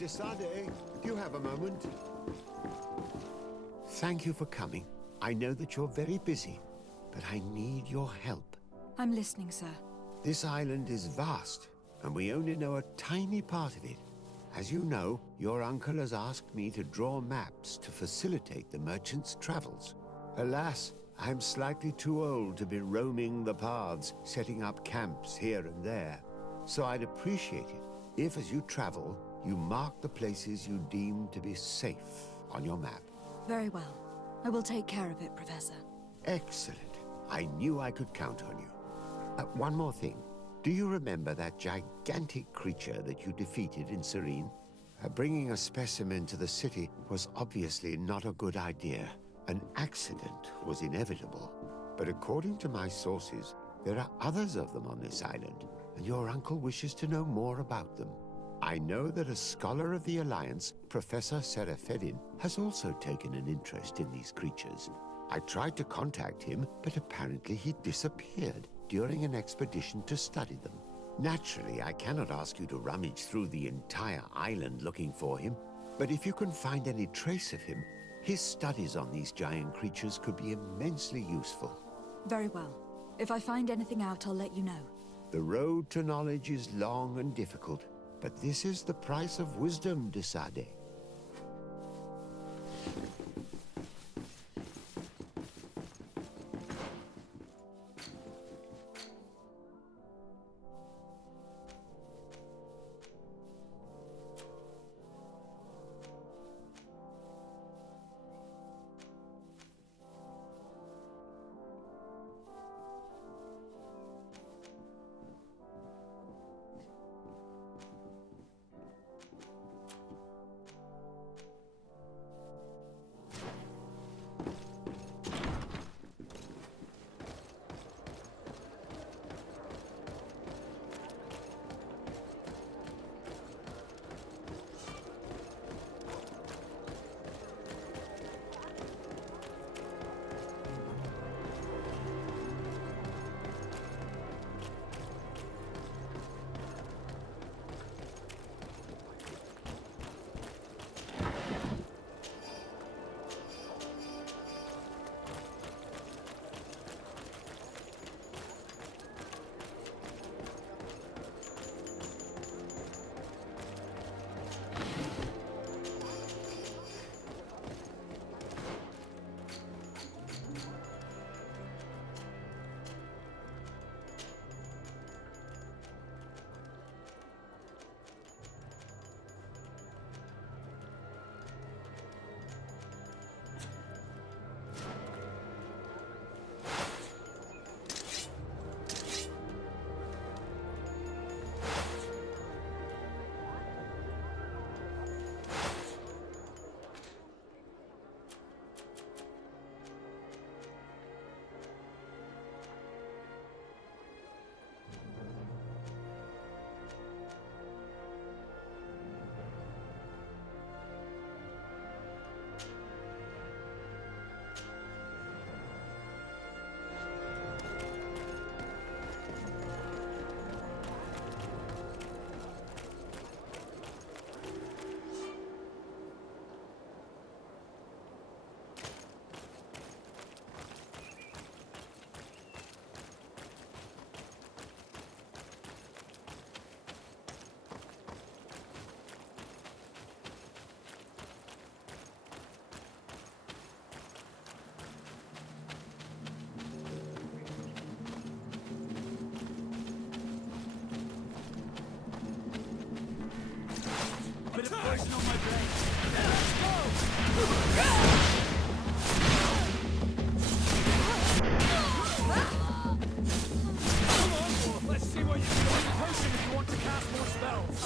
de Sardet, do you have a moment? Thank you for coming. I know that you're very busy, but I need your help. I'm listening, sir. This island is vast, and we only know a tiny part of it. As you know, your uncle has asked me to draw maps to facilitate the merchant's travels. Alas, I'm slightly too old to be roaming the paths, setting up camps here and there. So I'd appreciate it if, as you travel, you mark the places you deem to be safe on your map. Very well. I will take care of it, Professor. Excellent. I knew I could count on you. One more thing. Do you remember that gigantic creature that you defeated in Serene? Bringing a specimen to the city was obviously not a good idea. An accident was inevitable. But according to my sources, there are others of them on this island, and your uncle wishes to know more about them. I know that a scholar of the Alliance, Professor Serafedin, has also taken an interest in these creatures. I tried to contact him, but apparently he disappeared during an expedition to study them. Naturally, I cannot ask you to rummage through the entire island looking for him, but if you can find any trace of him, his studies on these giant creatures could be immensely useful. Very well. If I find anything out, I'll let you know. The road to knowledge is long and difficult, but this is the price of wisdom, de Sardet. Bit of poison on my brain. Come on, boy. Let's see what you can do with the potion if you want to cast more spells.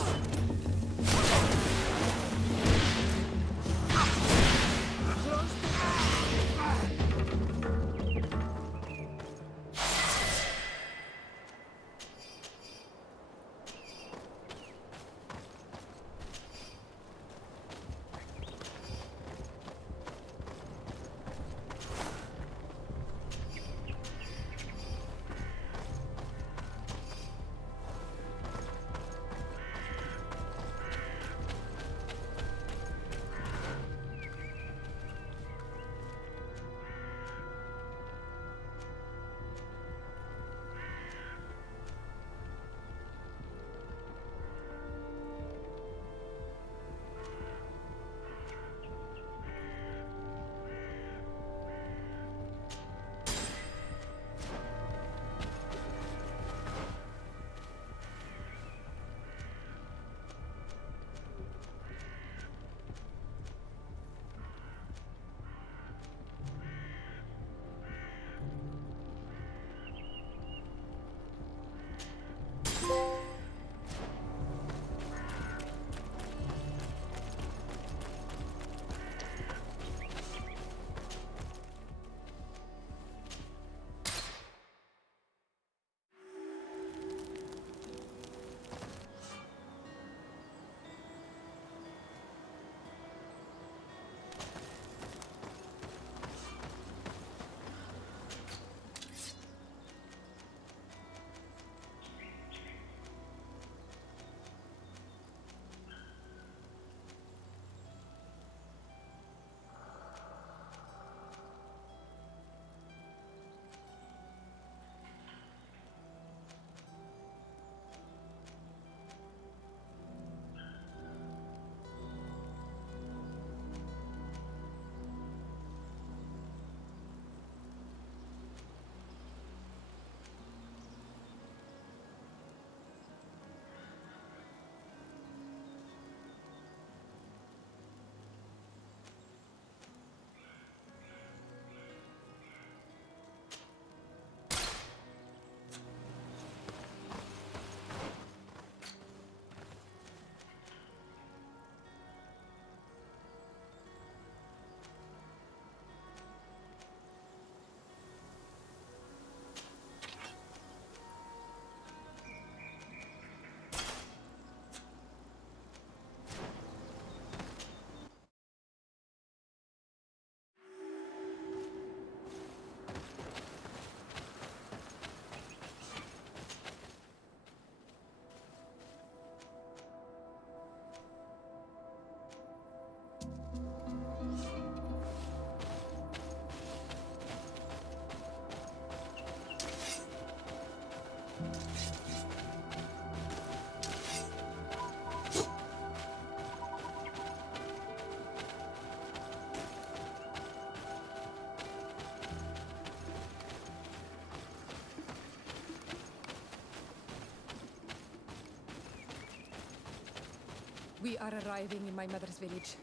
We are arriving in my mother's village.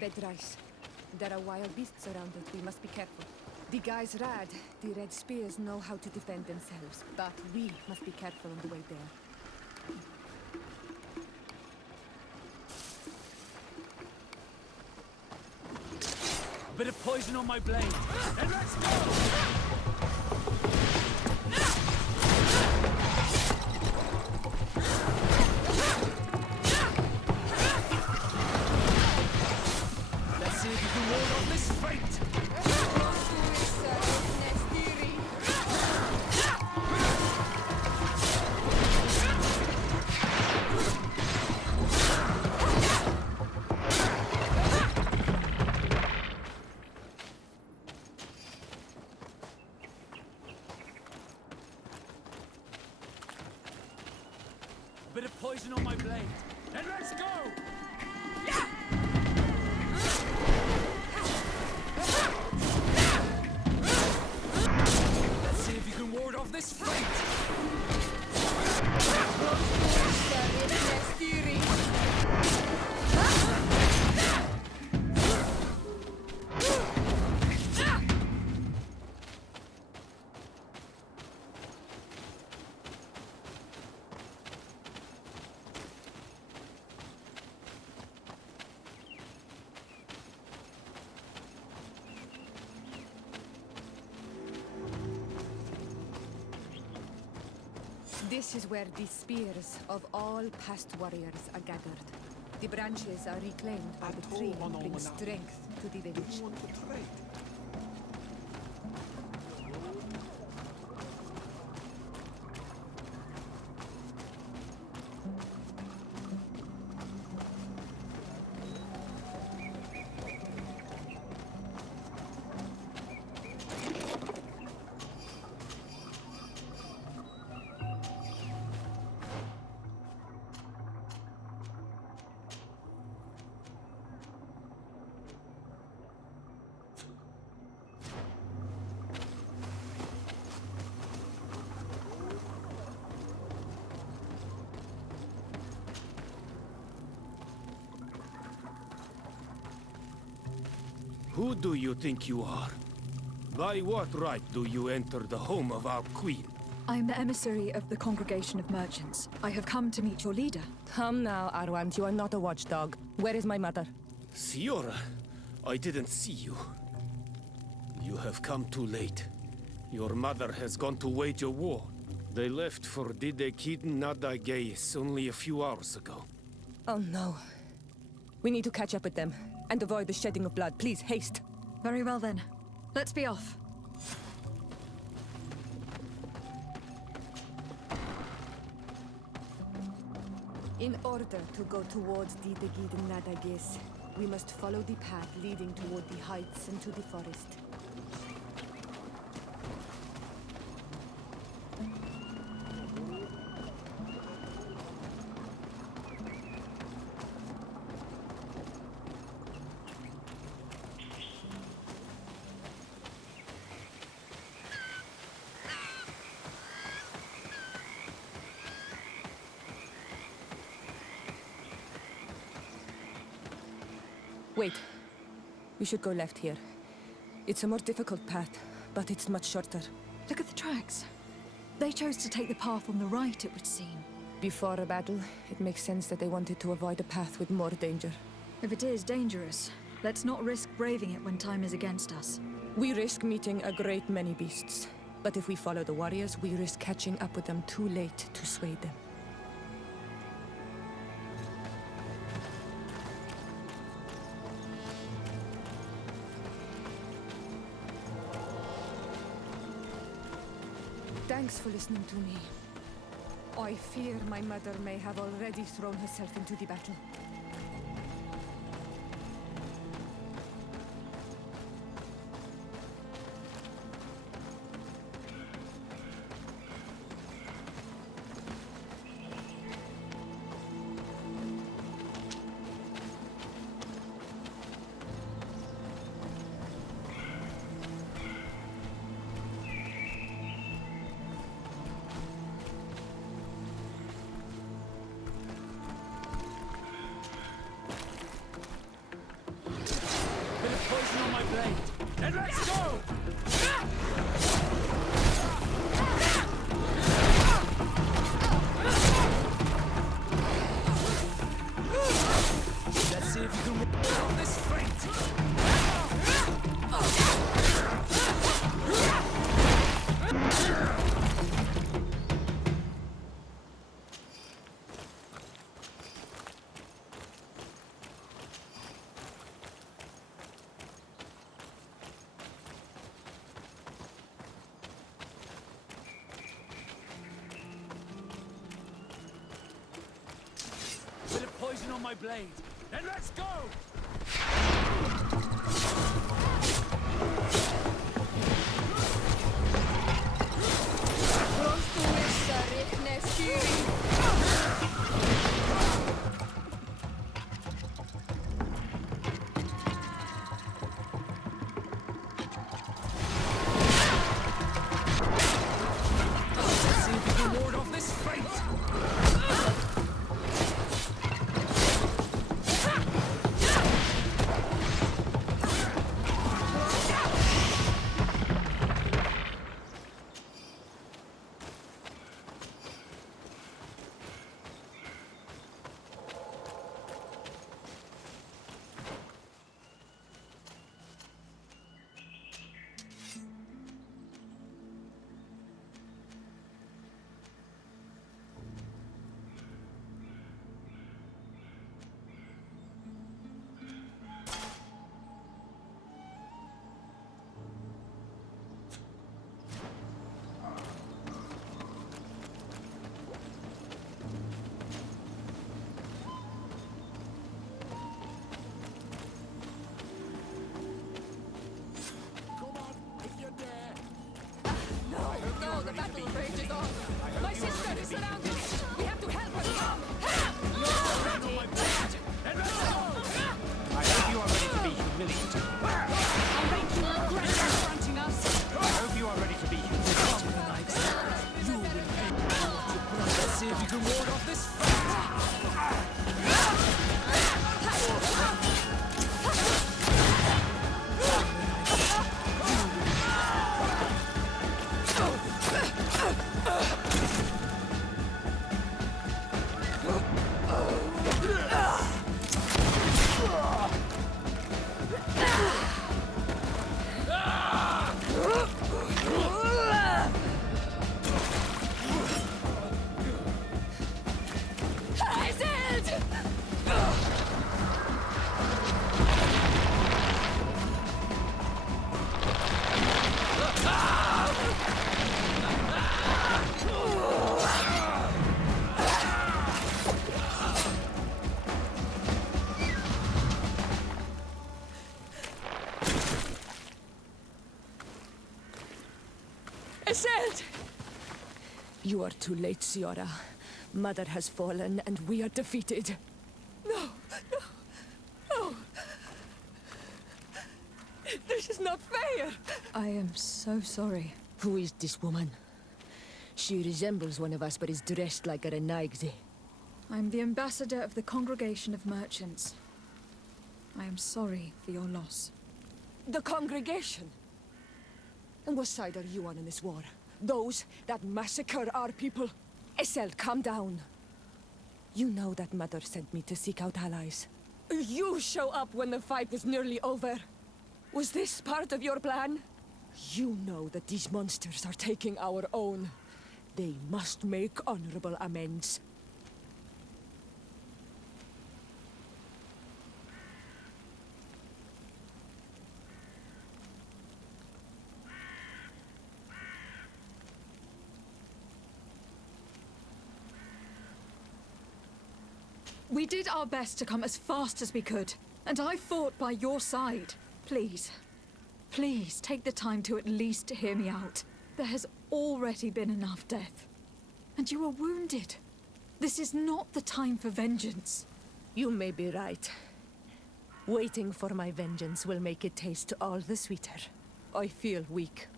Bedrice. There are wild beasts around it. We must be careful. The guys Rad, the Red Spears, know how to defend themselves, but we must be careful on the way there. A bit of poison on my blade. Then let's go! Let's see if you can ward off this fate! A bit of poison on my blade. Then let's go! Let's see if you can ward off this fate! This is where the spears of all past warriors are gathered. The branches are reclaimed by the tree and bring strength to the village. Who do you think you are? By what right do you enter the home of our queen? I'm the emissary of the Congregation of Merchants. I have come to meet your leader. Come now, Arwant, you are not a watchdog. Where is my mother? Siora, I didn't see you. You have come too late. Your mother has gone to wage a war. They left for Didekidn Nadageis only a few hours ago. Oh no. We need to catch up with them and avoid the shedding of blood. Please, haste. Very well then. Let's be off. In order to go towards Didegid and Nadagis, we must follow the path leading toward the heights and to the forest. Wait. We should go left here. It's a more difficult path, but it's much shorter. Look at the tracks. They chose to take the path on the right, it would seem. Before a battle, it makes sense that they wanted to avoid a path with more danger. If it is dangerous, let's not risk braving it when time is against us. We risk meeting a great many beasts. But if we follow the warriors, we risk catching up with them too late to sway them. Thanks for listening to me. I fear my mother may have already thrown herself into the battle. if you can ward off this fate! Bit of poison on my blade. Then let's go! See if you can ward off this fate! No, the battle rages on. My sister is surrounded. We have to help her. Come! I hope you are ready to be humiliated. I'll make you regret confronting us. I hope you are ready to be humiliated. You will pay for what you brought. Let's see if you can ward off this fate! Iselt! You are too late, Ciara. Mother has fallen, and we are defeated. No, no, no. This is not fair. I am so sorry. Who is this woman? She resembles one of us, but is dressed like a Renaigze. I'm the ambassador of the Congregation of Merchants. I am sorry for your loss. The congregation? And what side are you on in this war? Those that massacre our people? Iselt, calm down. You know that Mother sent me to seek out allies. You show up when the fight was nearly over. Was this part of your plan? You know that these monsters are taking our own. They must make honorable amends. We did our best to come as fast as we could, and I fought by your side. Please, please take the time to at least hear me out. There has already been enough death. And you are wounded. This is not the time for vengeance. You may be right. Waiting for my vengeance will make it taste all the sweeter. I feel weak.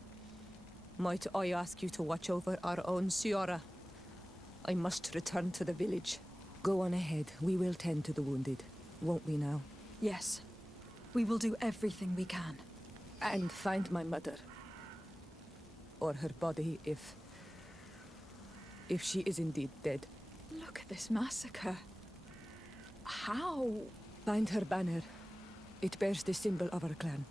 Might I ask you to watch over our own Ciara? I must return to the village. Go on ahead. We will tend to the wounded, won't we now? Yes, we will do everything we can. And find my mother. Or her body, if she is indeed dead. Look at this massacre. How? Find her banner. It bears the symbol of our clan.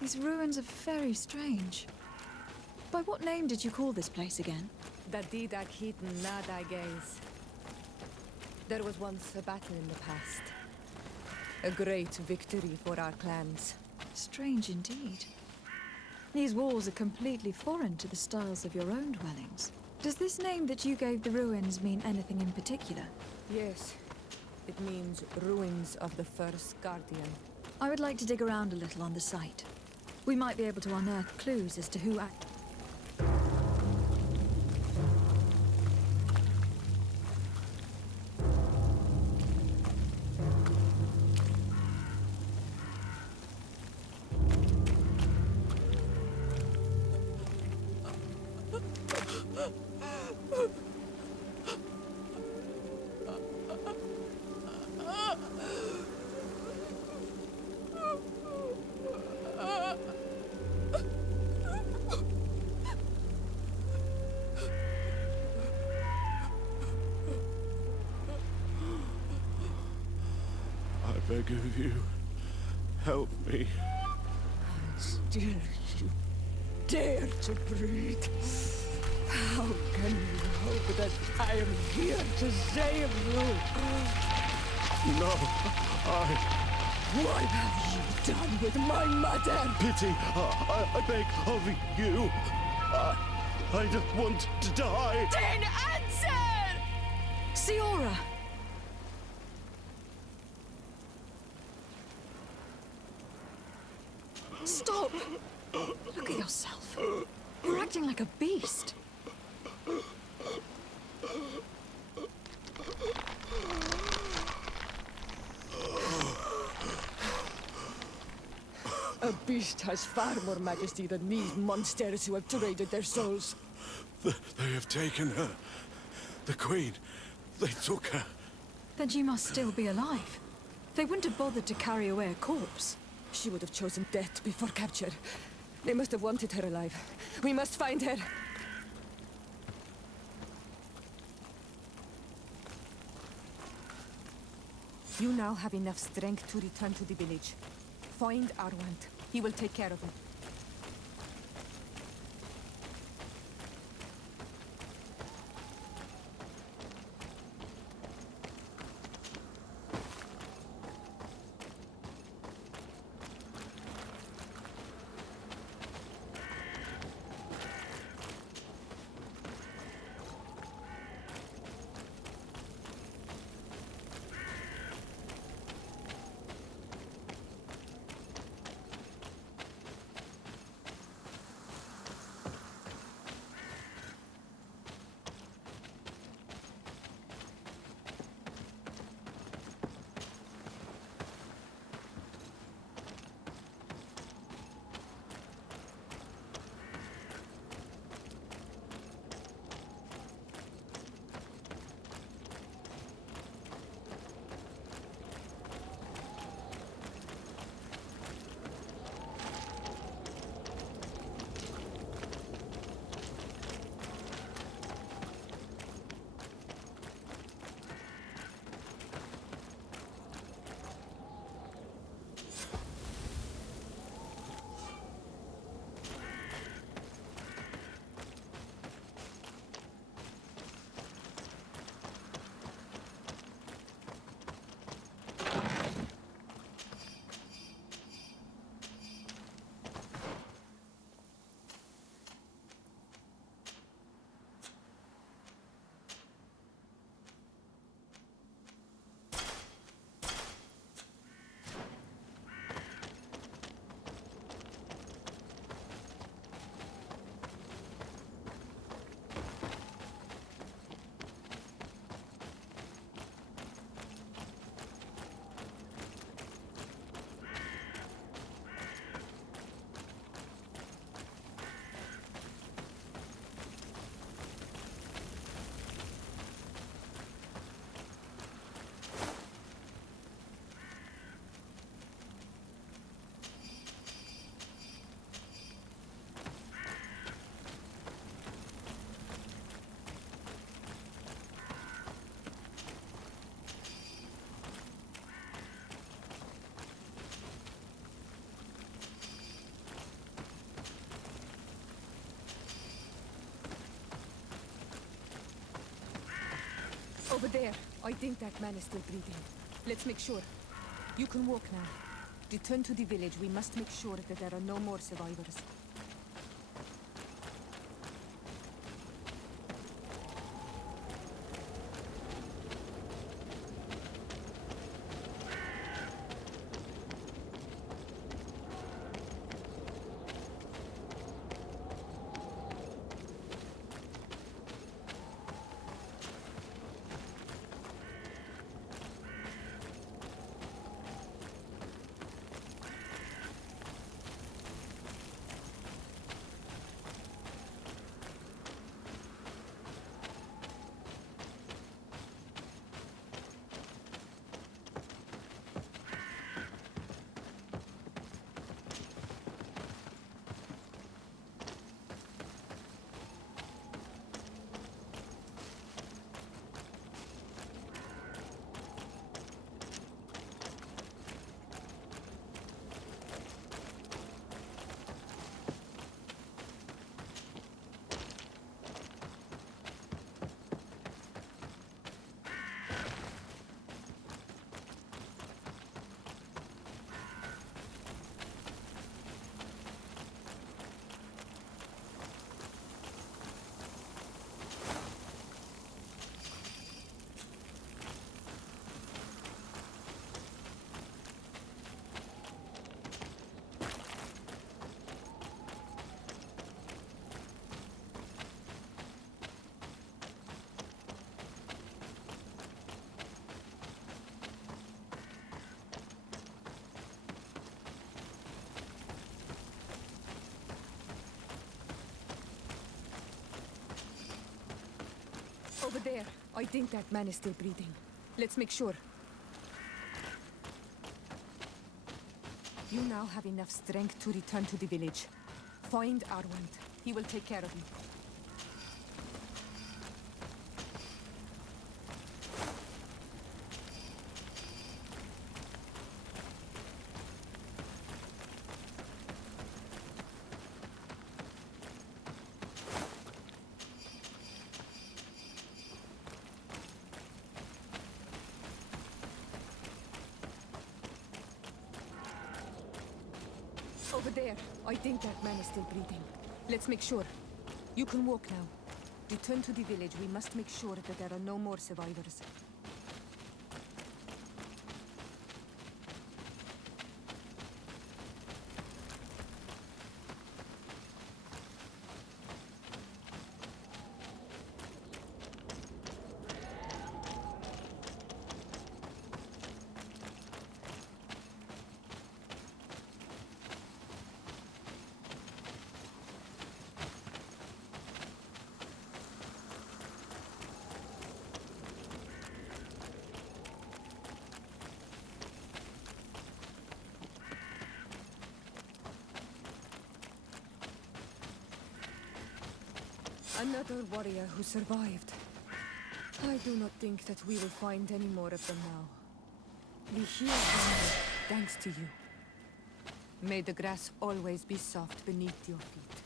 These ruins are very strange. By what name did you call this place again? Dadidak hidden Nadageis. There was once a battle in the past. A great victory for our clans. Strange indeed. These walls are completely foreign to the styles of your own dwellings. Does this name that you gave the ruins mean anything in particular? Yes, it means ruins of the first guardian. I would like to dig around a little on the site. We might be able to unearth clues as to who acted. I beg of you, help me. Still you dare to breathe. How can you hope that I am here to save you? No, What have you done with my mother? pity, I beg of you. I don't want to die. Then answer! Siora! Stop! Look at yourself. You're acting like a beast. A beast has far more majesty than these monsters who have traded their souls. They have taken her. The Queen. They took her. Then she must still be alive. They wouldn't have bothered to carry away a corpse. She would have chosen death before capture. They must have wanted her alive. We must find her. You now have enough strength to return to the village. Find Arwand. He will take care of you. there. I think that man is still breathing. Let's make sure. You can walk now. Return to the village. We must make sure that there are no more survivors. Over there. I think that man is still breathing. Let's make sure. You now have enough strength to return to the village. Find Arwand. He will take care of you. Over there. I think that man is still breathing. Let's make sure. You can walk now. Return to the village. We must make sure that there are no more survivors. Another warrior who survived. I do not think that we will find any more of them now. We hear them, thanks to you. May the grass always be soft beneath your feet.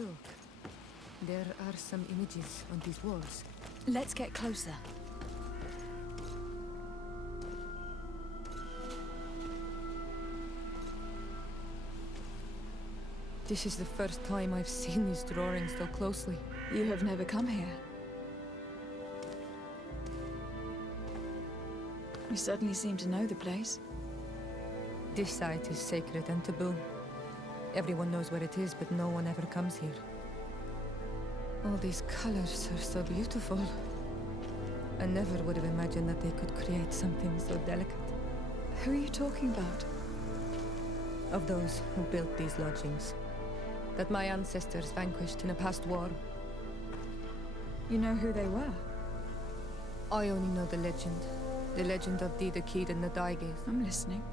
Look. There are some images on these walls. Let's get closer. This is the first time I've seen these drawings so closely. You have never come here. You certainly seem to know the place. This site is sacred and taboo. Everyone knows where it is, but no one ever comes here. All these colors are so beautiful. I never would have imagined that they could create something so delicate. Who are you talking about? Of those who built these lodgings. That my ancestors vanquished in a past war. You know who they were? I only know the legend. The legend of Dida Keed and the Daiges. I'm listening.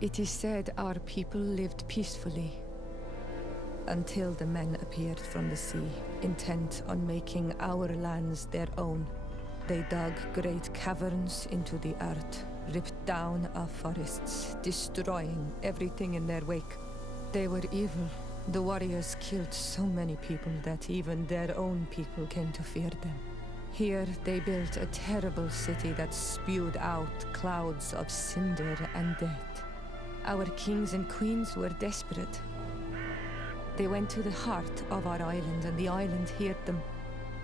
It is said our people lived peacefully until the men appeared from the sea, intent on making our lands their own. They dug great caverns into the earth, ripped down our forests, destroying everything in their wake. They were evil. The warriors killed so many people that even their own people came to fear them. Here they built a terrible city that spewed out clouds of cinder and death. Our kings and queens were desperate. They went to the heart of our island, and the island heard them.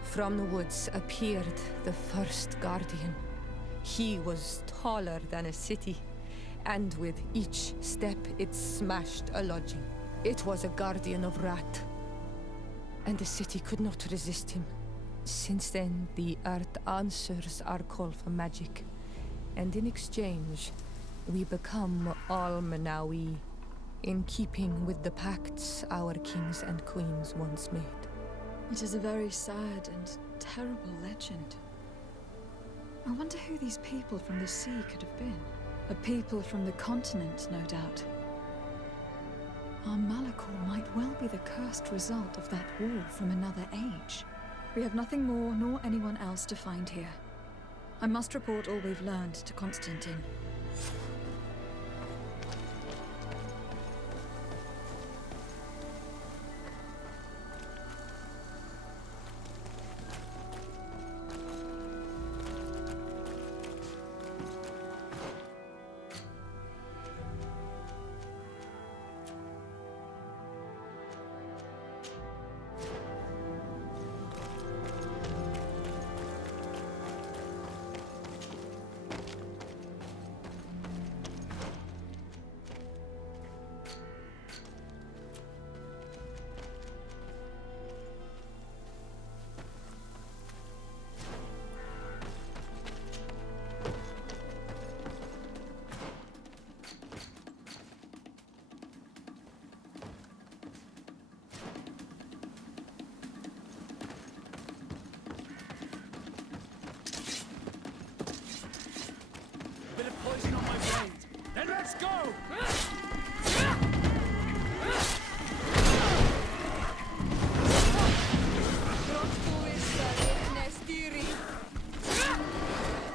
From the woods appeared the first guardian. He was taller than a city, and with each step it smashed a lodging. It was a guardian of Rat, and the city could not resist him. Since then, the earth answers our call for magic, and in exchange, we become Almanawi, in keeping with the pacts our kings and queens once made. It is a very sad and terrible legend. I wonder who these people from the sea could have been. A people from the continent, no doubt. Our Malachor might well be the cursed result of that war from another age. We have nothing more nor anyone else to find here. I must report all we've learned to Constantine. Bit of poison on my blade. Then let's go!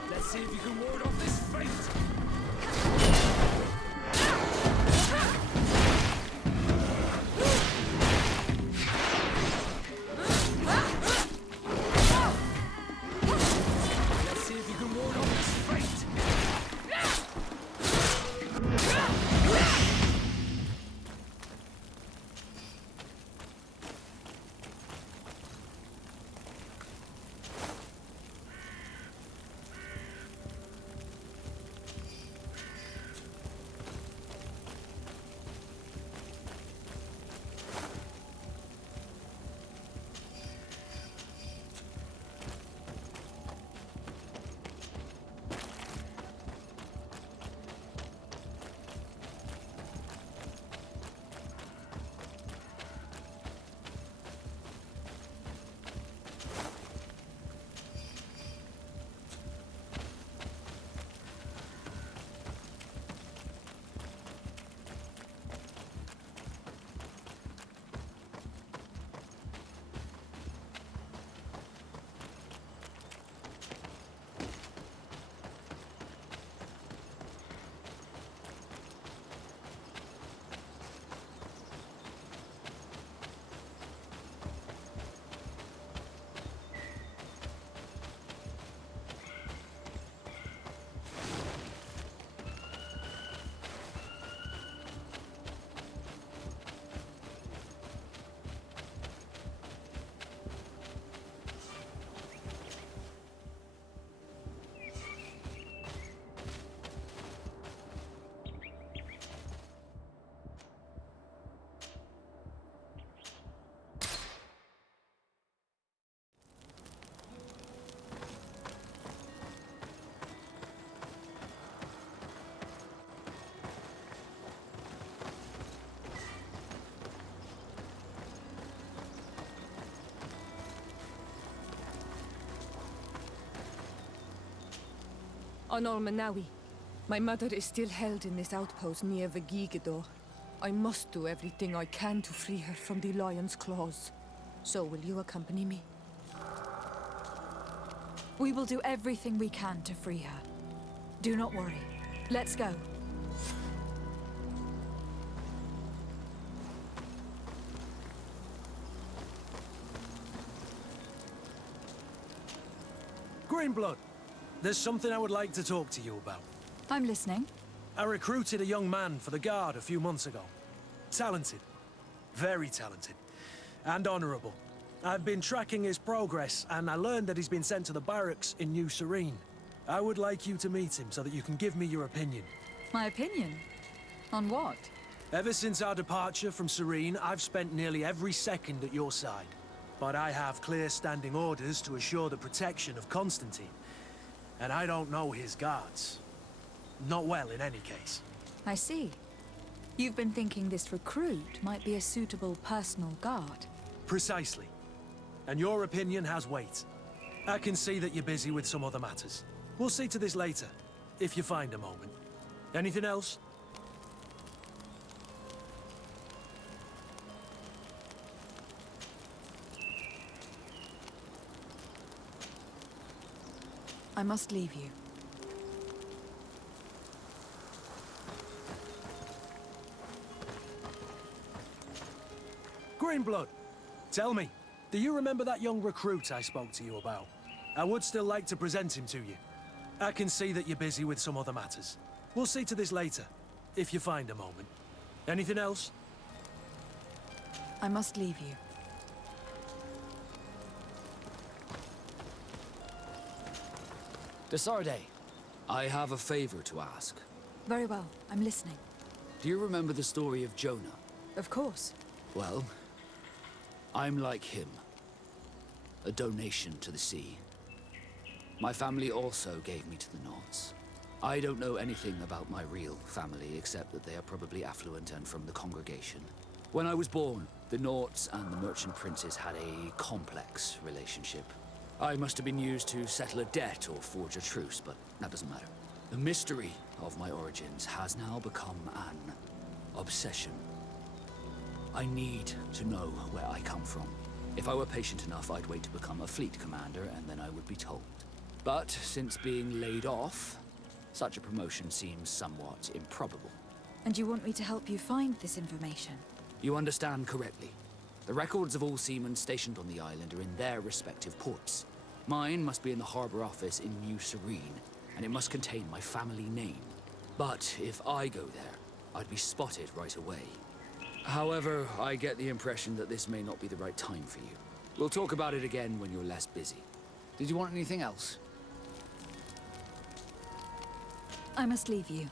Let's see if you can ward off this fate! Let's see if you can ward off this fate! On Almanawi. My mother is still held in this outpost near Vegigador. I must do everything I can to free her from the lion's claws. So will you accompany me? We will do everything we can to free her. Do not worry. Let's go. Greenblood, there's something I would like to talk to you about. I'm listening. I recruited a young man for the Guard a few months ago. Talented. Very talented. And honorable. I've been tracking his progress, and I learned that he's been sent to the barracks in New Serene. I would like you to meet him so that you can give me your opinion. My opinion? On what? Ever since our departure from Serene, I've spent nearly every second at your side. But I have clear standing orders to assure the protection of Constantine. And I don't know his guards. Not well, in any case. I see. You've been thinking this recruit might be a suitable personal guard. Precisely. And your opinion has weight. I can see that you're busy with some other matters. We'll see to this later, if you find a moment. Anything else? I must leave you. Greenblood, tell me, do you remember that young recruit I spoke to you about? I would still like to present him to you. I can see that you're busy with some other matters. We'll see to this later, if you find a moment. Anything else? I must leave you. De Sardet, I have a favor to ask. Very well. I'm listening. Do you remember the story of Jonah? Of course. Well, I'm like him. A donation to the sea. My family also gave me to the Knots. I don't know anything about my real family, except that they are probably affluent and from the congregation. When I was born, the Knots and the Merchant Princes had a complex relationship. I must have been used to settle a debt or forge a truce, but that doesn't matter. The mystery of my origins has now become an obsession. I need to know where I come from. If I were patient enough, I'd wait to become a fleet commander, and then I would be told. But since being laid off, such a promotion seems somewhat improbable. And you want me to help you find this information? You understand correctly. The records of all seamen stationed on the island are in their respective ports. Mine must be in the harbor office in New Serene, and it must contain my family name. But if I go there, I'd be spotted right away. However, I get the impression that this may not be the right time for you. We'll talk about it again when you're less busy. Did you want anything else? I must leave you.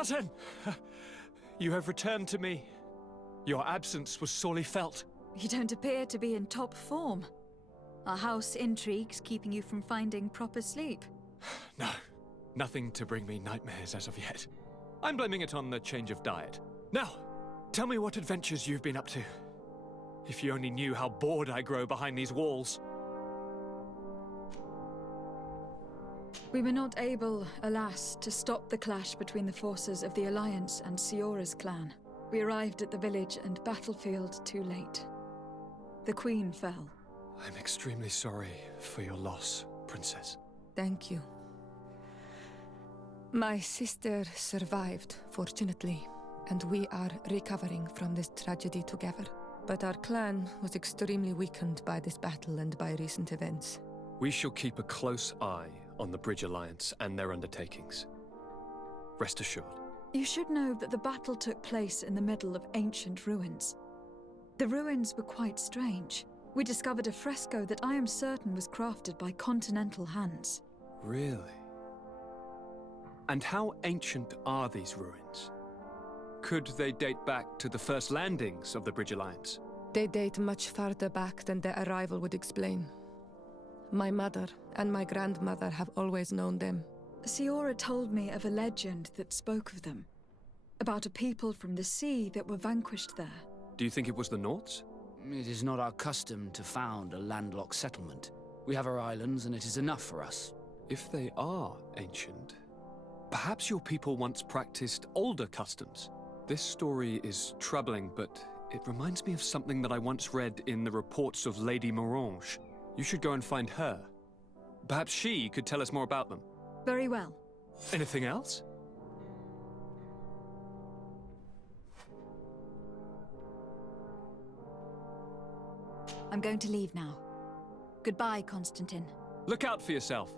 Cousin! You have returned to me. Your absence was sorely felt. You don't appear to be in top form. Are house intrigues keeping you from finding proper sleep? No, nothing to bring me nightmares as of yet. I'm blaming it on the change of diet. Now, tell me what adventures you've been up to. If you only knew how bored I grow behind these walls. We were not able, alas, to stop the clash between the forces of the Alliance and Siora's clan. We arrived at the village and battlefield too late. The Queen fell. I'm extremely sorry for your loss, Princess. Thank you. My sister survived, fortunately, and we are recovering from this tragedy together. But our clan was extremely weakened by this battle and by recent events. We shall keep a close eye on the Bridge Alliance and their undertakings. Rest assured. You should know that the battle took place in the middle of ancient ruins. The ruins were quite strange. We discovered a fresco that I am certain was crafted by continental hands. Really? And how ancient are these ruins? Could they date back to the first landings of the Bridge Alliance? They date much farther back than their arrival would explain. My mother and my grandmother have always known them. Siora told me of a legend that spoke of them. About a people from the sea that were vanquished there. Do you think it was the Nauts? It is not our custom to found a landlocked settlement. We have our islands, and it is enough for us. If they are ancient, perhaps your people once practiced older customs. This story is troubling, but it reminds me of something that I once read in the reports of Lady Morange. You should go and find her. Perhaps she could tell us more about them. Very well. Anything else? I'm going to leave now. Goodbye, Constantine. Look out for yourself.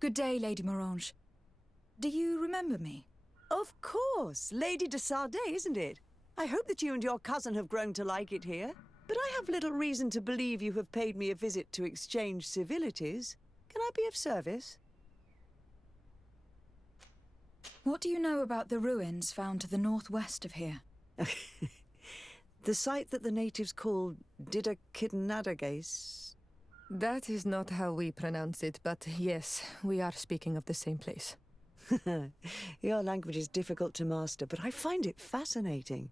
Good day, Lady Morange. Do you remember me? Of course, Lady de Sardet, isn't it? I hope that you and your cousin have grown to like it here. But I have little reason to believe you have paid me a visit to exchange civilities. Can I be of service? What do you know about the ruins found to the northwest of here? The site that the natives call Didakidnadagais. That is not how we pronounce it, but yes, we are speaking of the same place. Your language is difficult to master, but I find it fascinating.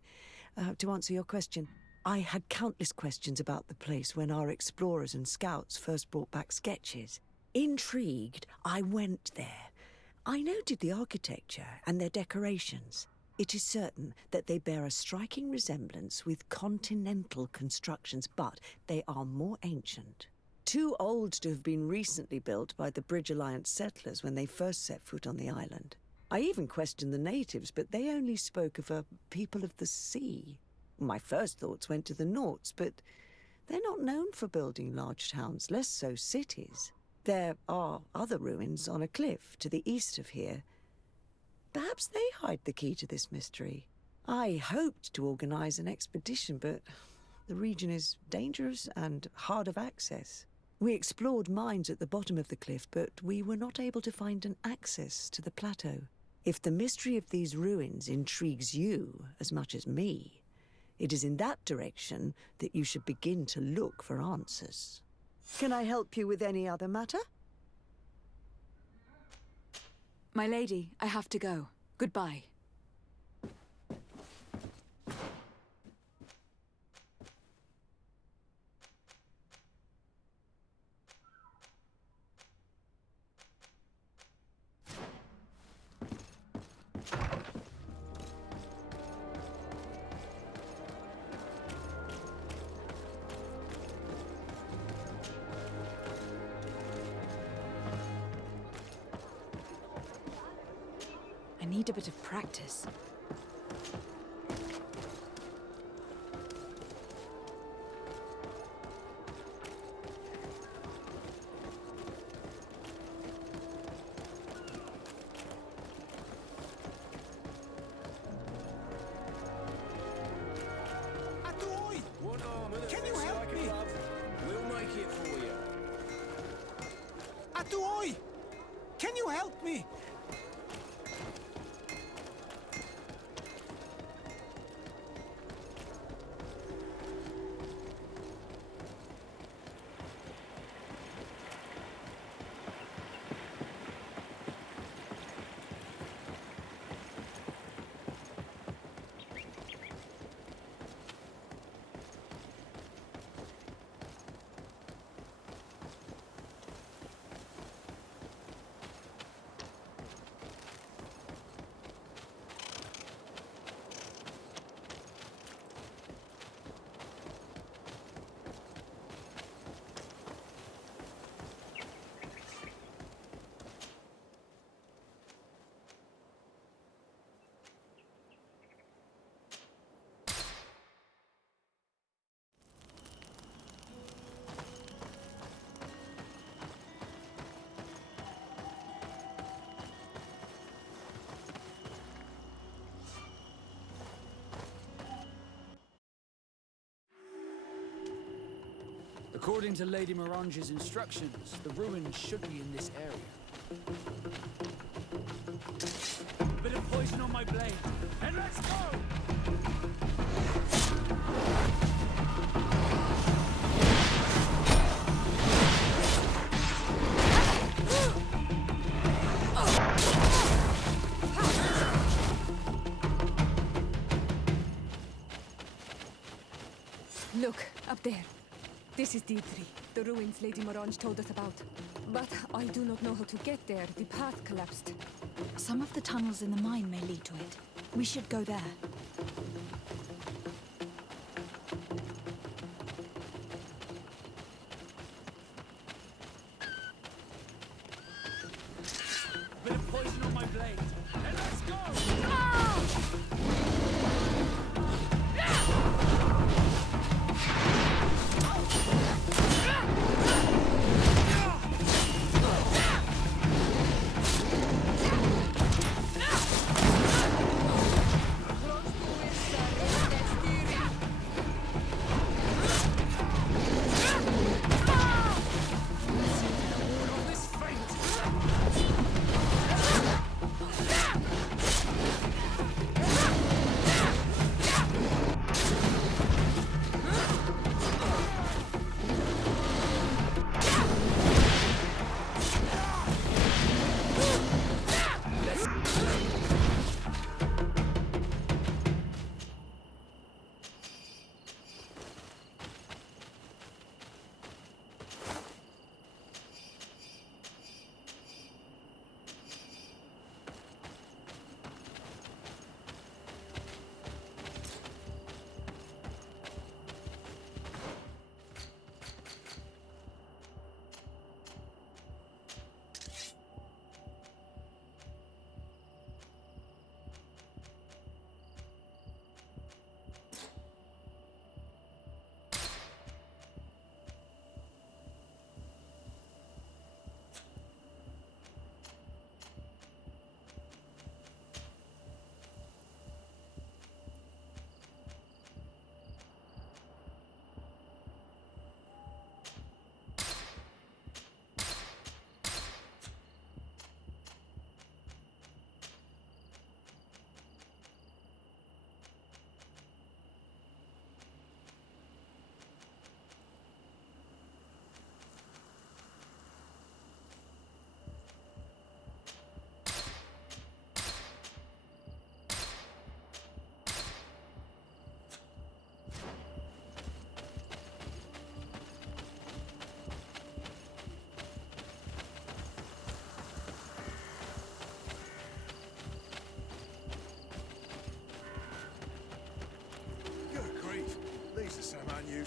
To answer your question, I had countless questions about the place when our explorers and scouts first brought back sketches. Intrigued, I went there. I noted the architecture and their decorations. It is certain that they bear a striking resemblance with continental constructions, but they are more ancient. Too old to have been recently built by the Bridge Alliance settlers when they first set foot on the island. I even questioned the natives, but they only spoke of a people of the sea. My first thoughts went to the Nauts, but they're not known for building large towns, less so cities. There are other ruins on a cliff to the east of here. Perhaps they hide the key to this mystery. I hoped to organize an expedition, but the region is dangerous and hard of access. We explored mines at the bottom of the cliff, but we were not able to find an access to the plateau. If the mystery of these ruins intrigues you as much as me, it is in that direction that you should begin to look for answers. Can I help you with any other matter? My lady, I have to go. Goodbye. I need a bit of practice. Can you help me? We'll make it for you. Atuoi! Can you help me? According to Lady Morange's instructions, the ruins should be in this area. Bit of poison on my blade, and let's go! Look, up there. This is Didri, the ruins Lady Morange told us about. But I do not know how to get there. The path collapsed. Some of the tunnels in the mine may lead to it. We should go there. Bit of poison on my blade, and let's go!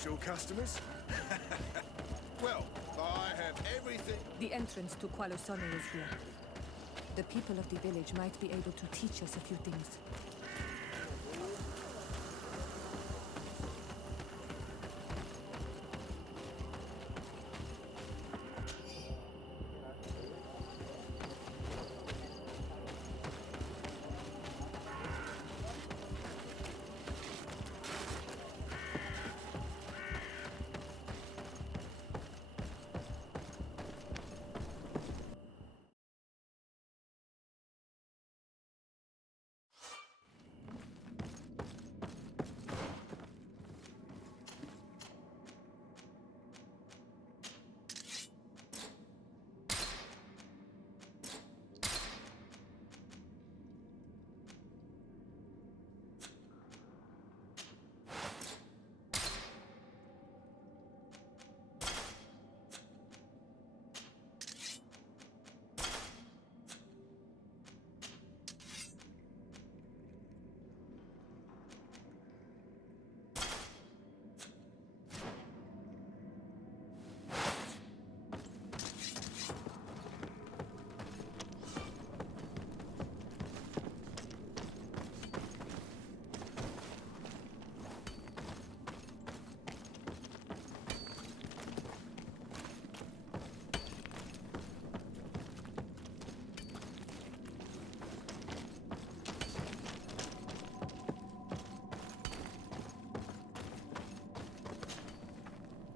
usual customers. Well, I have everything. The entrance to Qualosone is here. The people of the village might be able to teach us a few things.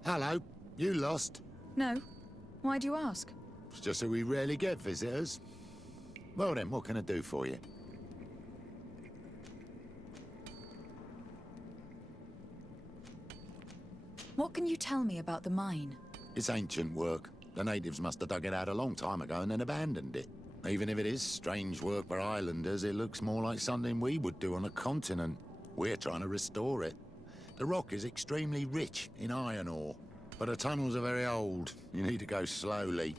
Hello, you lost? No. Why do you ask? It's just that we rarely get visitors. Well then, what can I do for you? What can you tell me about the mine? It's ancient work. The natives must have dug it out a long time ago and then abandoned it. Even if it is strange work for islanders, it looks more like something we would do on a continent. We're trying to restore it. The rock is extremely rich in iron ore, but the tunnels are very old. You need to go slowly.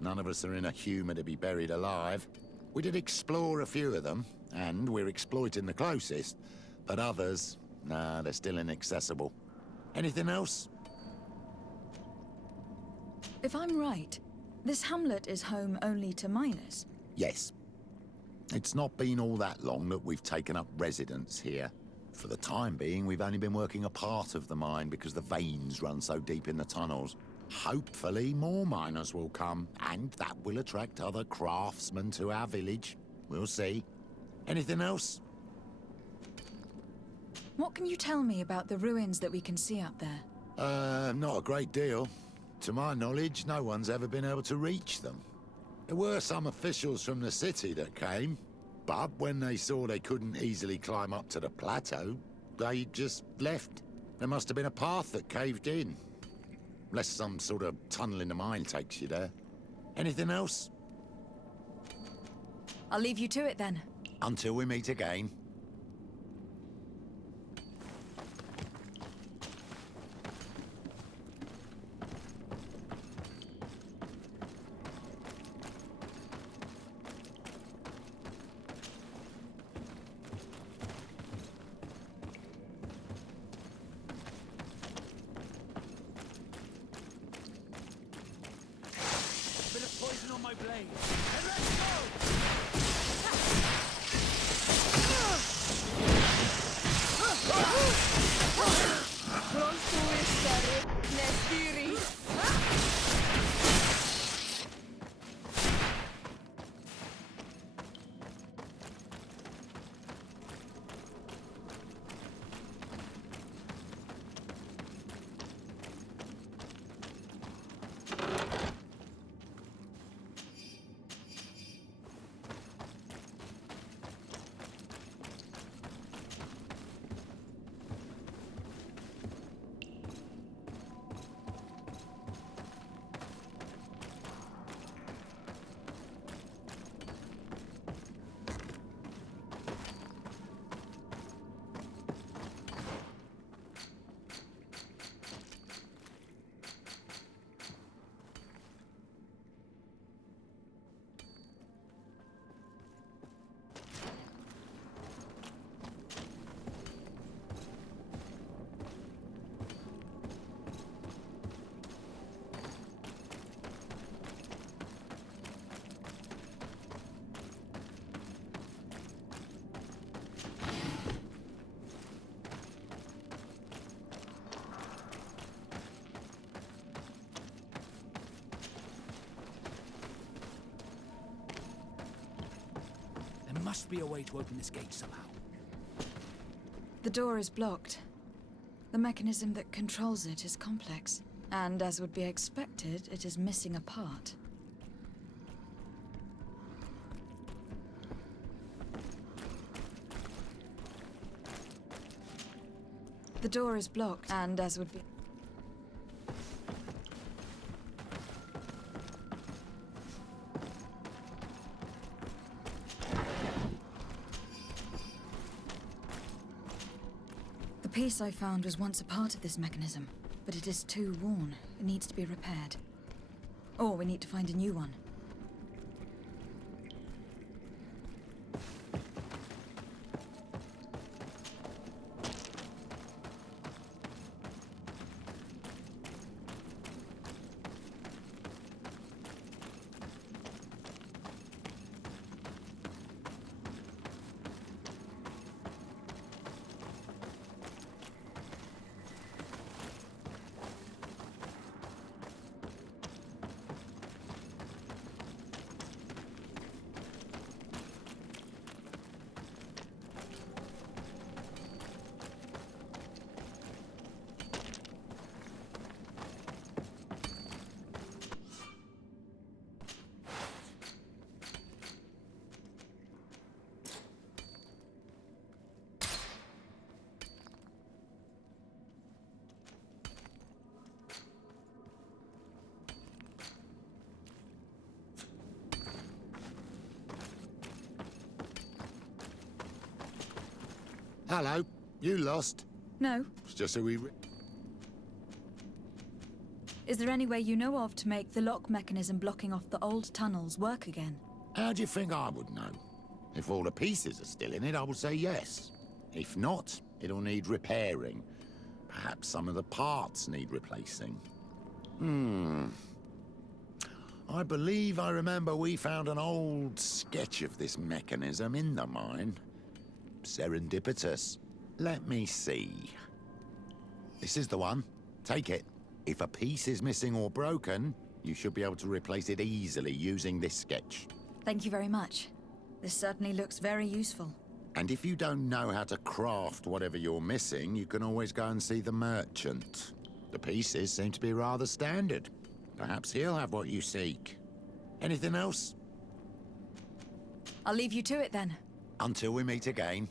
None of us are in a humour to be buried alive. We did explore a few of them, and we're exploiting the closest. But others, nah, they're still inaccessible. Anything else? If I'm right, this hamlet is home only to miners. Yes. It's not been all that long that we've taken up residence here. For the time being, we've only been working a part of the mine because the veins run so deep in the tunnels. Hopefully, more miners will come, and that will attract other craftsmen to our village. We'll see. Anything else? What can you tell me about the ruins that we can see up there? Not a great deal. To my knowledge, no one's ever been able to reach them. There were some officials from the city that came, but when they saw they couldn't easily climb up to the plateau, they just left. There must have been a path that caved in. Unless some sort of tunnel in the mine takes you there. Anything else? I'll leave you to it then. Until we meet again. must be a way to open this gate somehow. The door is blocked. The mechanism that controls it is complex. And as would be expected, it is missing a part. The door is blocked, and as would be... The piece I found was once a part of this mechanism, but it is too worn. It needs to be repaired. Or we need to find a new one. Hello, you lost? No. It's just so we... Is there any way you know of to make the lock mechanism blocking off the old tunnels work again? How do you think I would know? If all the pieces are still in it, I would say yes. If not, it'll need repairing. Perhaps some of the parts need replacing. I believe I remember we found an old sketch of this mechanism in the mine. Serendipitous. Let me see. This is the one. Take it. If a piece is missing or broken, you should be able to replace it easily using this sketch. Thank you very much. This certainly looks very useful. And if you don't know how to craft whatever you're missing, you can always go and see the merchant. The pieces seem to be rather standard. Perhaps he'll have what you seek. Anything else? I'll leave you to it then. Until we meet again.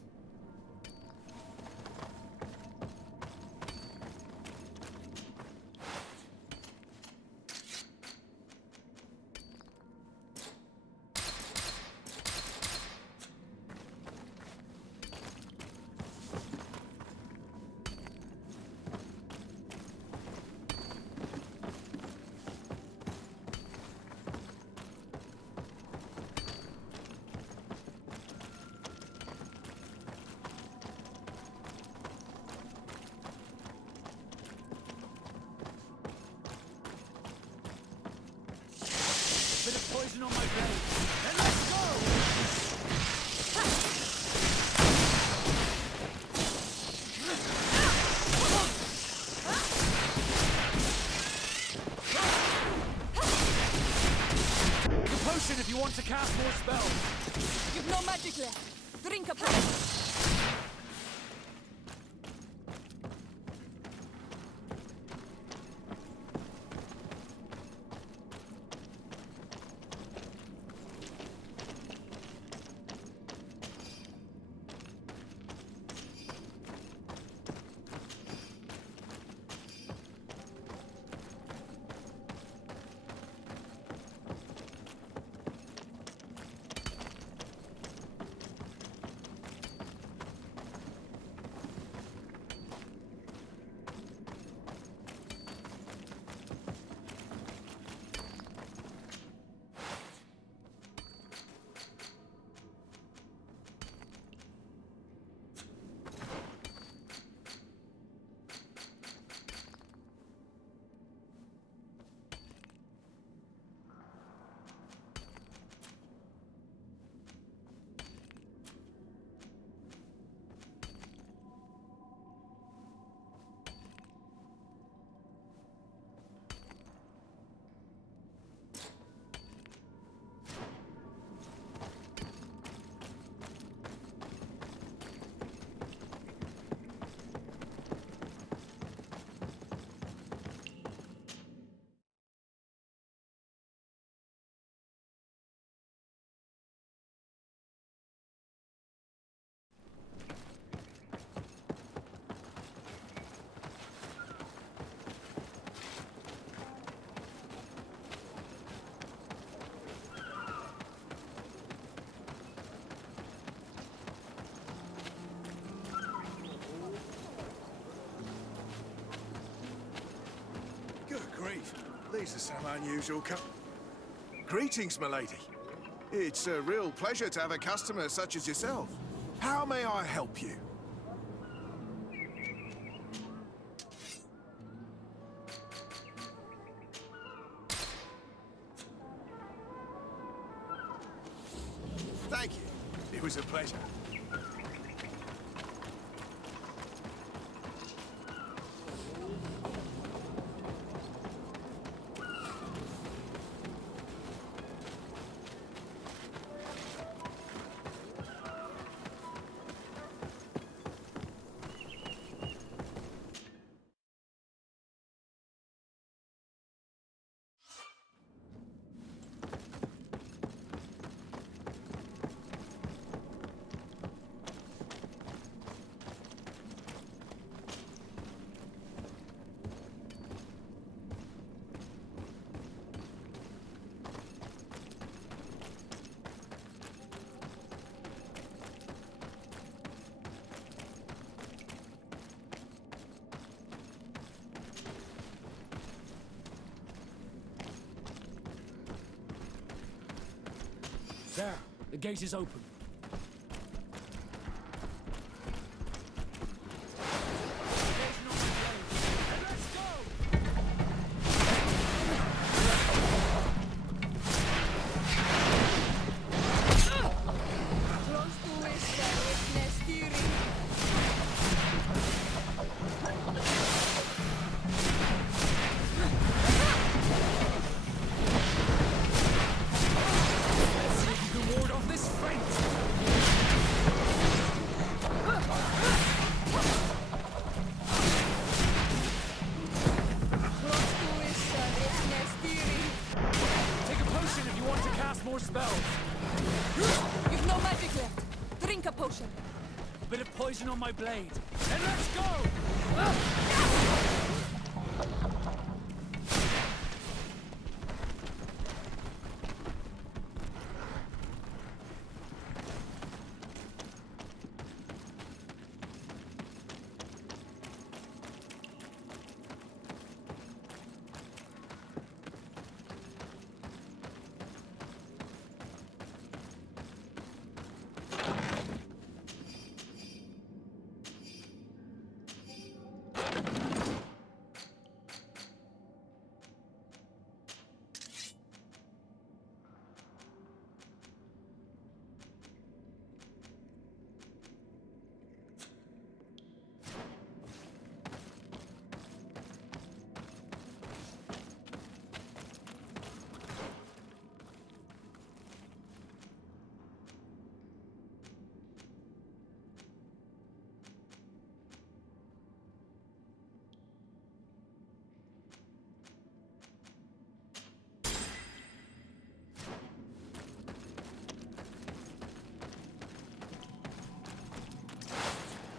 Bit of poison on my blade. Then let's go! The potion if you want to cast more spells. You've no magic left. Drink a potion. These are some unusual Greetings, milady. It's a real pleasure to have a customer such as yourself. How may I help you? Thank you. It was a pleasure. There, the gate is open. You've no magic left. Drink a potion. A bit of poison on my blade. And let's go!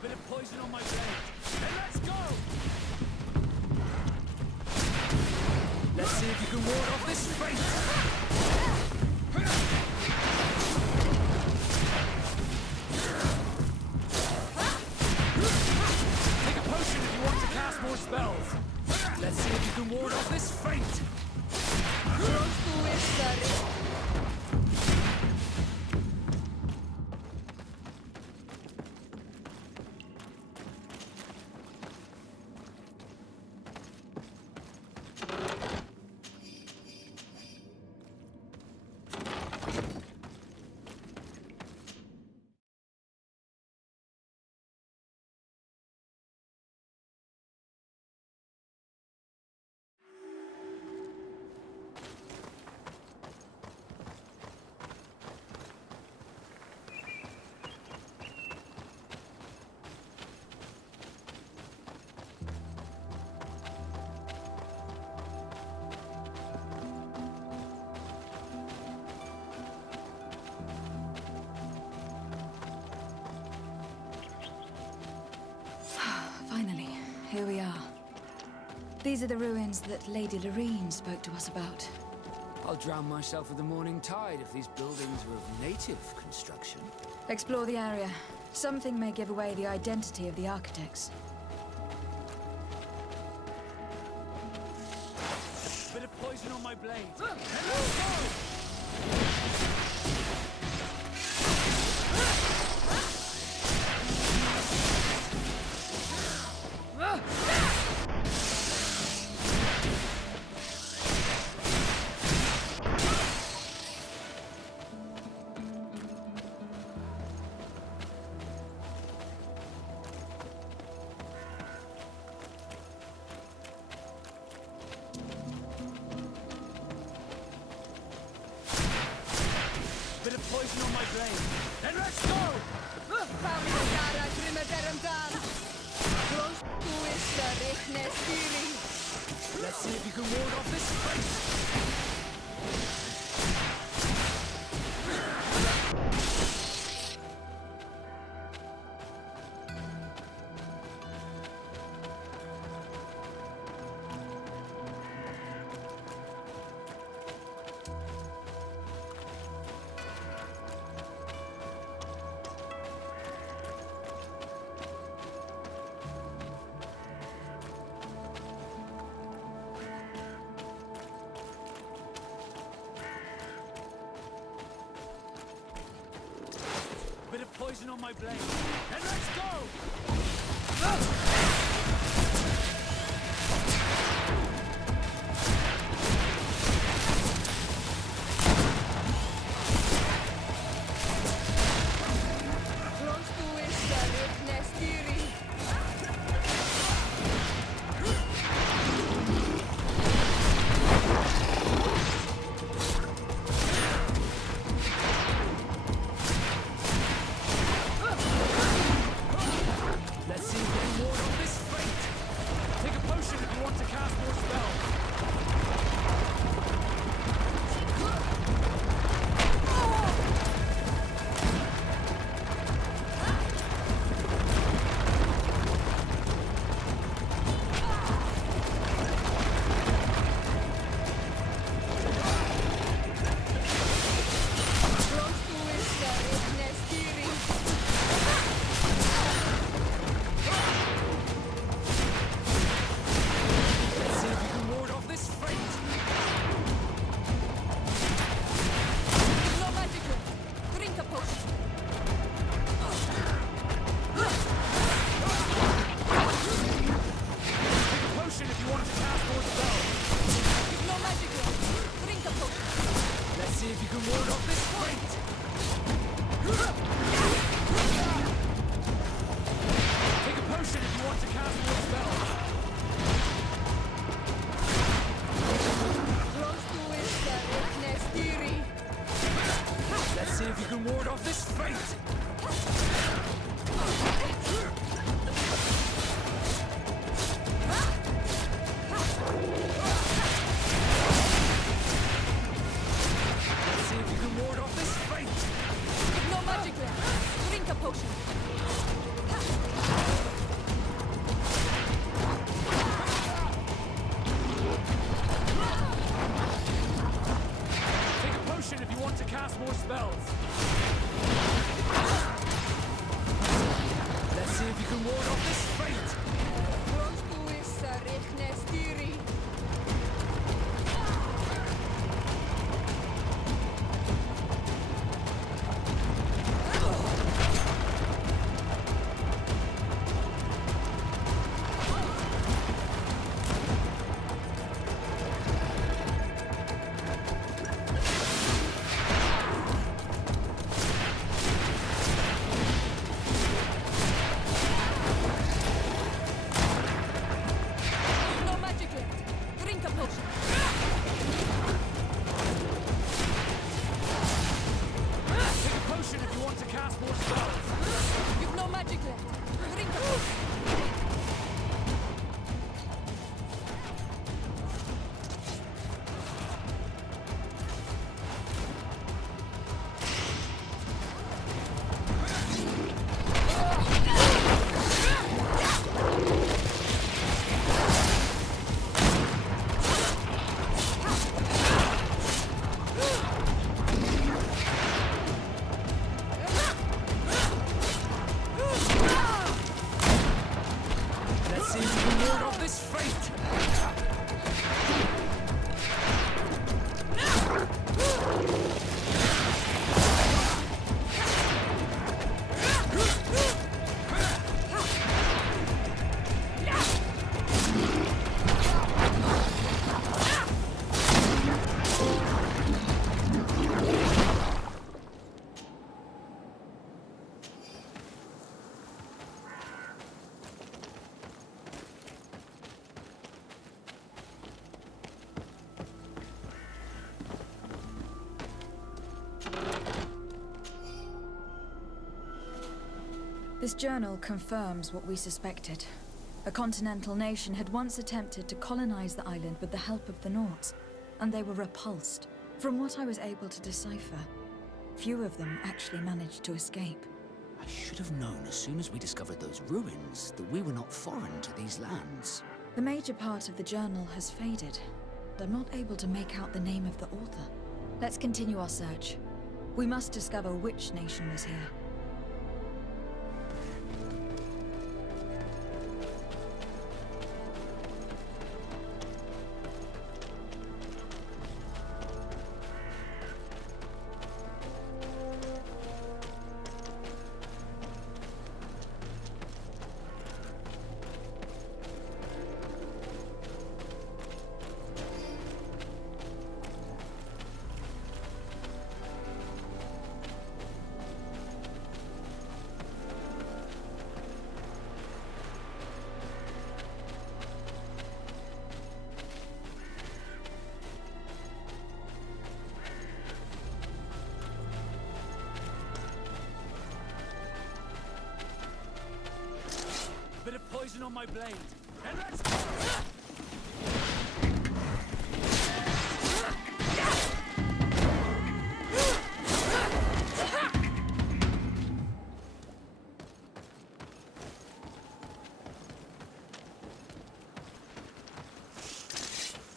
Bit of poison on my blade. And let's go! Let's see if you can ward off this fate! Take a potion if you want to cast more spells. Let's see if you can ward off this fate! Finally, here we are. These are the ruins that Lady Lorene spoke to us about. I'll drown myself with the morning tide if these buildings were of native construction. Explore the area. Something may give away the identity of the architects. Bit of on my blade. And let's go! Bit of poison on my blade. And let's go! Let's see if you can ward off this fight. Bit of poison on my blade. And let's go! Let's see if we can ward off this fate. Take a potion if you want to cast more spells. Let's see if you can ward off this fate. No magical. Drink a potion. Take a potion if you want to cast more spells. No magical. Drink a potion. Let's see if you can ward off this fate. Take a potion if you want to cast more spells. Let's see if you can ward off this fate. Let's see if you can ward off this fate. No magical. Drink a potion. Take a potion if you want to cast more spells. Let's see if you can ward off this fate. No magical. This journal confirms what we suspected. A continental nation had once attempted to colonize the island with the help of the Nords, and they were repulsed. From what I was able to decipher, few of them actually managed to escape. I should have known as soon as we discovered those ruins that we were not foreign to these lands. The major part of the journal has faded. I'm not able to make out the name of the author. Let's continue our search. We must discover which nation was here. Bit of poison on my blade. And let's go!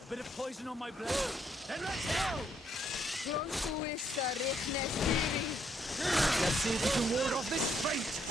Bit of poison on my blade. And let's go! Let's see if we can ward off this fate!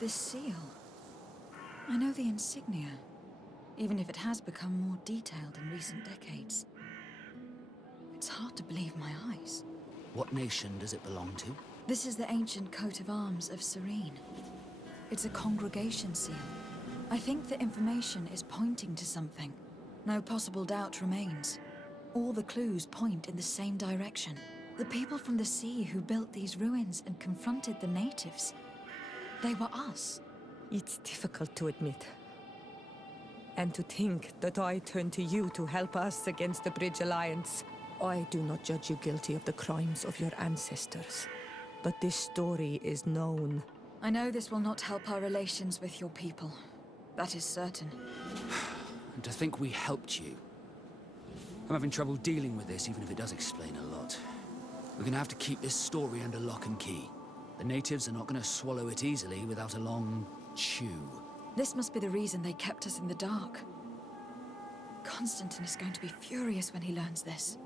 This seal. I know the insignia, even if it has become more detailed in recent decades. It's hard to believe my eyes. What nation does it belong to? This is the ancient coat of arms of Serene. It's a congregation seal. I think the information is pointing to something. No possible doubt remains. All the clues point in the same direction. The people from the sea who built these ruins and confronted the natives. They were us. It's difficult to admit. And to think that I turn to you to help us against the Bridge Alliance. I do not judge you guilty of the crimes of your ancestors. But this story is known. I know this will not help our relations with your people. That is certain. And to think we helped you. I'm having trouble dealing with this, even if it does explain a lot. We're gonna have to keep this story under lock and key. The natives are not gonna swallow it easily without a long chew. This must be the reason they kept us in the dark. Constantine is going to be furious when he learns this.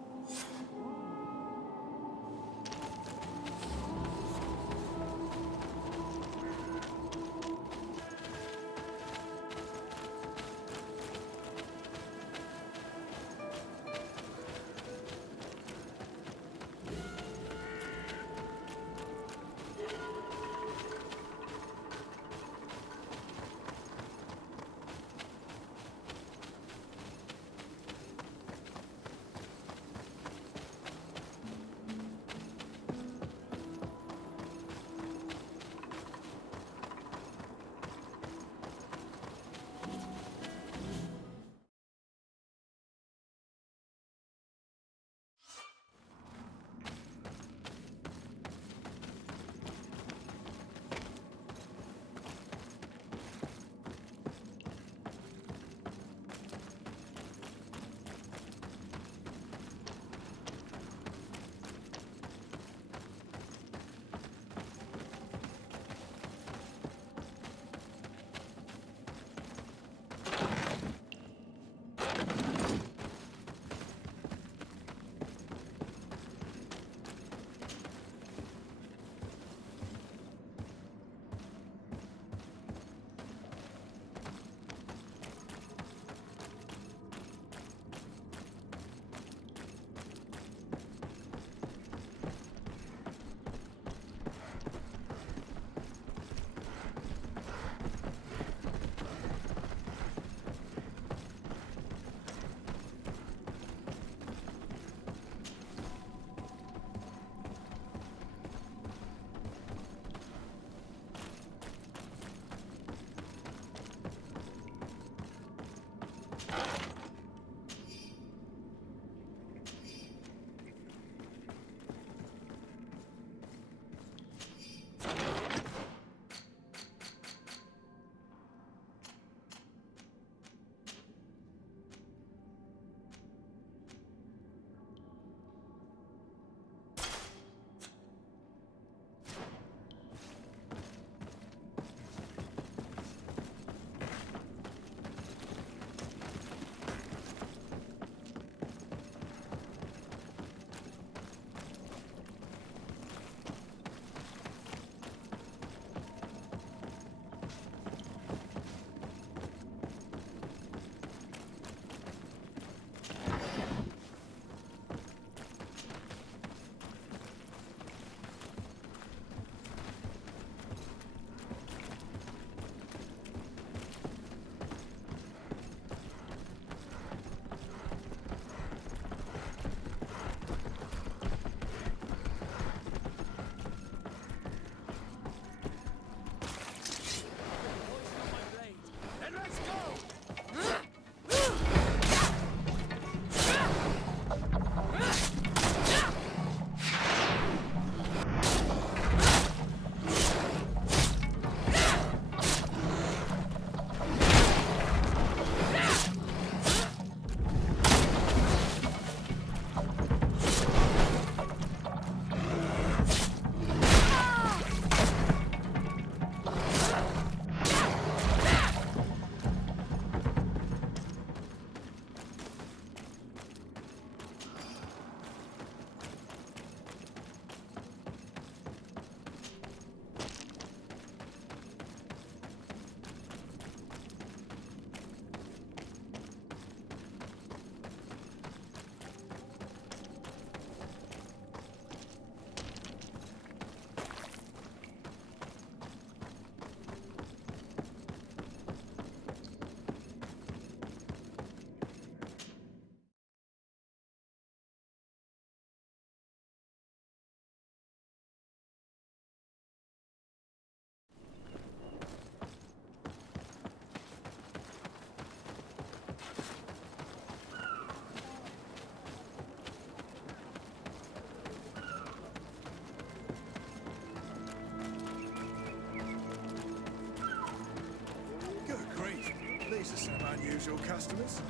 Usual customers?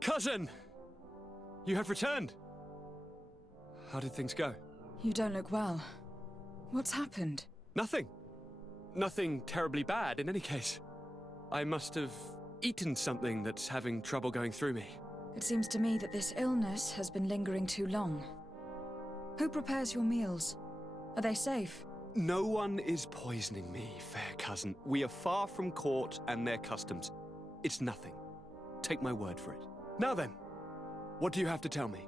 Cousin! You have returned. How did things go? You don't look well. What's happened? Nothing. Nothing terribly bad in any case. I must have eaten something that's having trouble going through me. It seems to me that this illness has been lingering too long. Who prepares your meals? Are they safe? No one is poisoning me, fair cousin. We are far from court and their customs. It's nothing. Take my word for it. Now then, what do you have to tell me?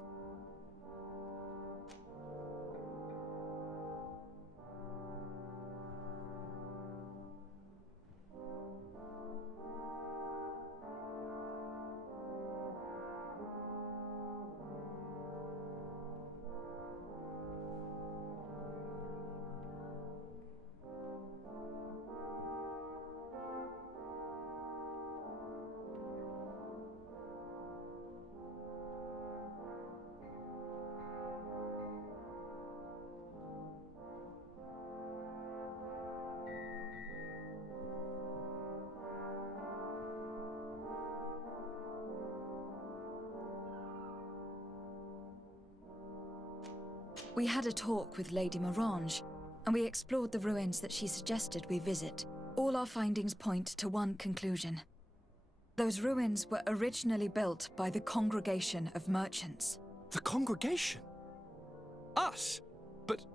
We had a talk with Lady Morange, and we explored the ruins that she suggested we visit. All our findings point to one conclusion. Those ruins were originally built by the Congregation of Merchants. The Congregation? Us? But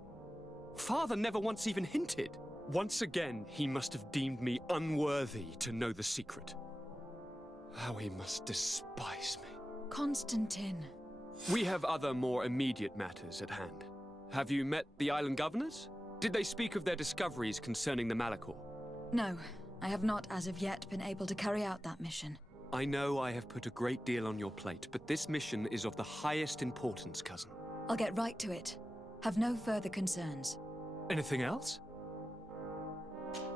Father never once even hinted. Once again, he must have deemed me unworthy to know the secret. How he must despise me. Constantine. We have other more immediate matters at hand. Have you met the island governors? Did they speak of their discoveries concerning the Malachor? No, I have not as of yet been able to carry out that mission. I know I have put a great deal on your plate, but this mission is of the highest importance, cousin. I'll get right to it. Have no further concerns. Anything else?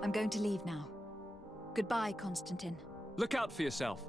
I'm going to leave now. Goodbye, Constantine. Look out for yourself.